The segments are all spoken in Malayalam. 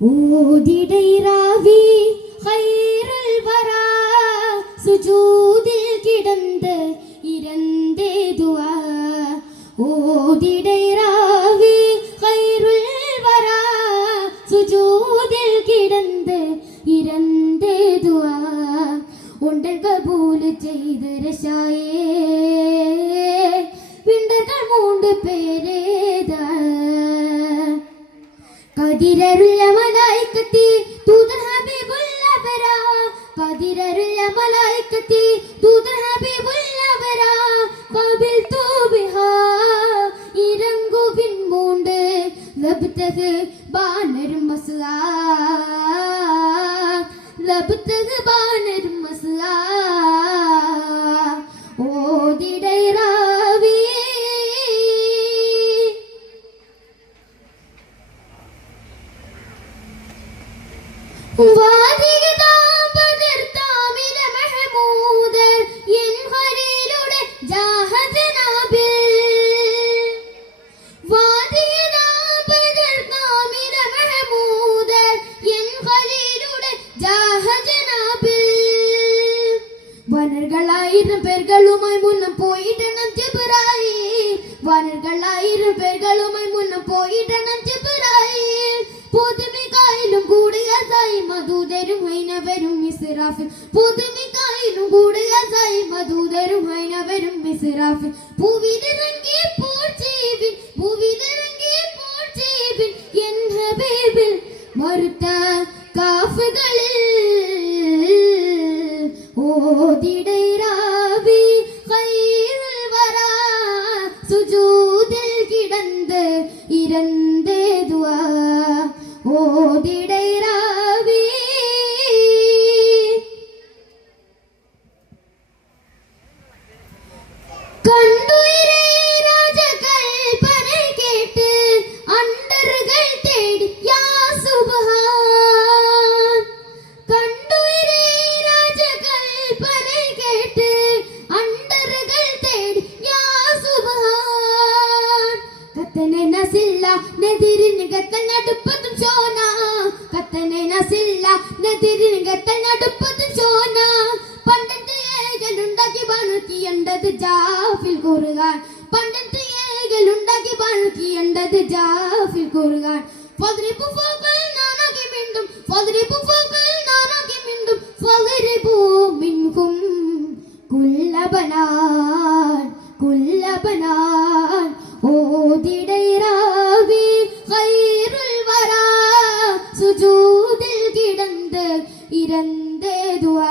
ഓതിടൈ റാവി ഹൈറൽ വരാ സുജൂദിൽ കിടന്ന് ഇരന്തേ ദുആ. ഓതിടൈ റാവി ഹൈറുൽ വരാ സുജൂദിൽ കിടന്ന് ഇരന്തേ ദുആ. ഉണ്ടൽ കബൂൽ ചെയ്ത് രശായേ പിണ്ടകൾ മൂണ്ട് പേരേതാ. കതിരരുള്ള മലായിക്കത്തി ദൂതർ ഹബീബുള്ളവരാ. കതിരരുള്ള മലായിക്കത്തി ദൂതർ ഹബീബുള്ളവരാ. കബിൽ തൂബിഹാ ഇരങ്കുവിൻ മൂണ്ട് ലബ്തഹ് ബാനരും മസ്ലാ. ലബ്തഹ് ബാനരും മസ്ലാ. വനർകളായിരം പേരുകളുമായി മുന്നം പോയിടണം ജിബ്രായി വനർകളായിരം പേരുകളുമായി മുന്നം പോയിടണം ജിബ്രായി വരും മിസ്റാഫിൽ പുതുമിക്കായിലും കൂടുതൽ ദൈവദൂതരും ഹൈന വരും മിസ്റാഫിൽ പൂവിലിറങ്ങി പോർ ചേവിൻ പൂവിലിറങ്ങി പോർ ചേവിൻ എന്ന ബേബിൽ മറുത്ത കാഫുകളിൽ ഓതിടൈറാവി കൈറിൽ വരാ സുജൂതിൽ കിടന്ന് ഇരന്തേതുവാ ഓതിടൈ കത്തനെ നസില്ല നെതിരിന് കത്തൽ നടുപ്പത്തും ചോന. കത്തനെ നസില്ല നെതിരിന് കത്തൽ നടുപ്പത്തും ചോന. പണ്ടത്തെ ഏകലുണ്ടാക്കി ബാനുക്കിയണ്ടത് ജാഫിൽ കൂറുകാൻ. പണ്ടത്തെ ഏകലുണ്ടാക്കി ബാനുക്കിയണ്ടത് ജാഫിൽ കൂറുകാൻ. ഫദ്രിബു ഫൗകൽ നാനാകി മിണ്ടും ഫദ്രിബു ഫൗകൽ നാനാകി മിണ്ടും ഫദ്രിബു മിൻകും കുല്ലബനാൻ കുല്ലബനാൻ. ഓതിടൈറാവി ഖൈറുൽ വരാ സുജൂദിൽ കിടന്ന് ഇരന്തേ ദുആ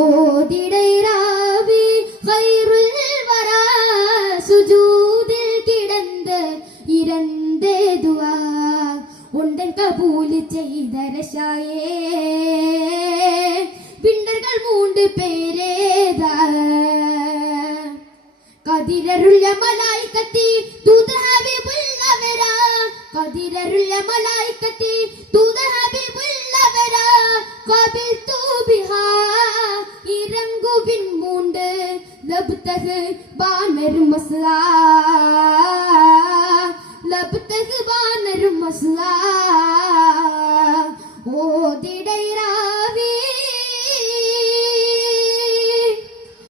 ഓതിടൈറാവി ഖൈറുൽ വരാ സുജൂദിൽ കിടന്ന് ഇരന്തേ ദുആ ഉണ്ടൻ കബൂൽ ചെയ്ത രശായേ പിണ്ടർകൾ മൂണ്ട് പേരേതാ. കതിരരുള്ള മലായിക്കത്തി ദൂത ഹബീബുള്ളവരാ. കതിരരുള്ള മലായിക്കത്തി ദൂത ഹബീബുള്ളവരാ. കബിൽ തൂബിഹാ ഇറങ്കുവിൻ മൂണ്ട് ലബ്തഹ് ബാനർ മസ്ലാ. ലബ്തഹ് ബാനർ മസ്ലാ.